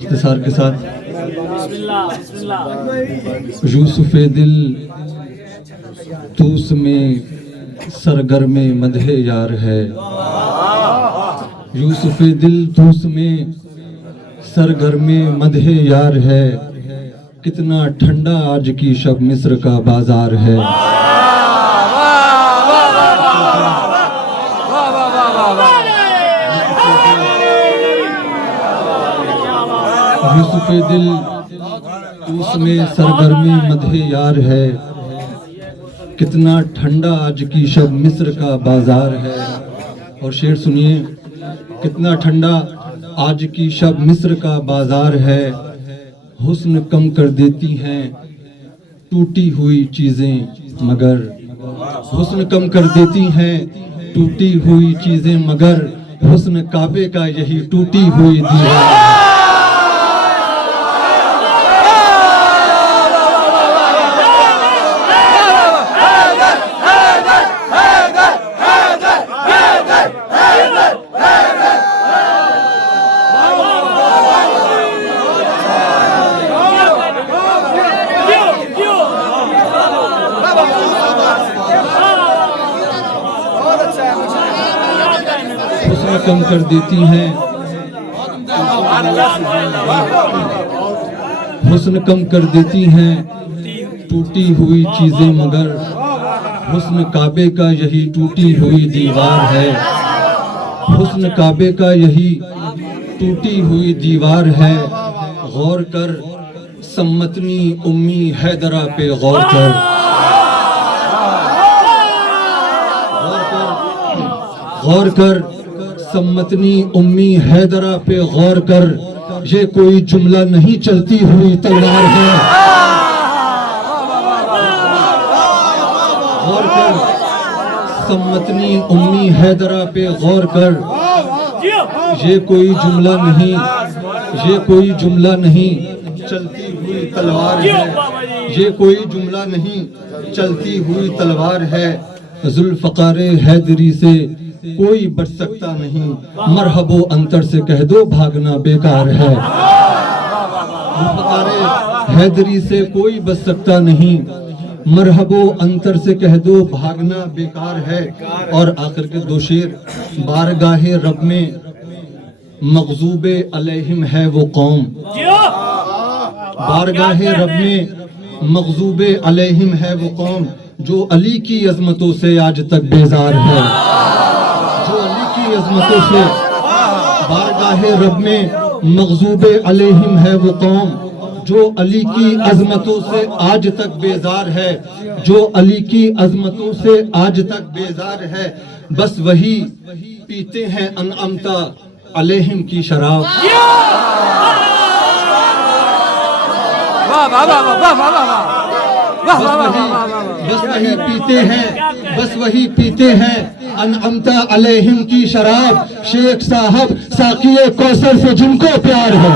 इख्तिसार के साथ यूसुफ़े दिल तूस में सरगर्मे मदहे यार है। यूसुफ़े दिल तूस में सरगर्मे मदहे यार है। कितना ठंडा आज की शब मिस्र का बाजार है। यूसुफ़े दिल उसमें सरगर्मी मदहे यार है। कितना ठंडा आज की शब मिस्र का बाजार है। और शेर सुनिए, कितना ठंडा आज की शब मिस्र का बाजार है। हुस्न कम कर देती हैं टूटी हुई चीजें मगर, हुस्न कम कर देती हैं टूटी हुई चीजें मगर, हुस्न काबे का यही टूटी हुई दीवार। हुस्न कम कर देती हैं, हुस्न कम कर देती हैं टूटी हुई चीजें मगर, हुस्न काबे का यही टूटी हुई दीवार है। हुस्न काबे का यही टूटी हुई दीवार है। गौर कर सम्मतनी उम्मी हैदरा पे गौर कर। गौर कर सम्मतनी उम्मी हैदरा पे गौर कर। ये कोई जुमला नहीं चलती हुई तलवार है। गौर कर सम्मतनी उम्मी हैदरा पे गौर कर। ये कोई जुमला नहीं, ये कोई जुमला नहीं चलती हुई तलवार है। ये कोई जुमला नहीं चलती हुई तलवार है। जुल्फ़कार हैदरी से कोई बच सकता नहीं, मरहबो अंतर से कह दो भागना बेकार है। जुल्फ़कार हैदरी से कोई बच सकता नहीं, मरहबो अंतर से कह दो भागना बेकार है। और आखिर के दो शेर, बारगाहे रब में मग़ज़ूबे अलैहिम है वो कौम। बारगाहे रब में मग़ज़ूबे अलैहिम है वो कौम, जो अली की अज़मतों से आज तक बेजार है। जो अली की अज़मतों से, बारगाहे रब में मग़ज़ूबे अलैहिम है वो कौम, जो अली की अज़मतों से आज तक बेजार है। जो अली की अज़मतों से आज तक बेजार है। बस वही पीते हैं अनअमता अलैहिम की शराब। बस वही पीते हैं, बस वही पीते हैं अनअमता अलैहिम की शराब। शेख साहब साक़िए कौसर से जिनको प्यार है।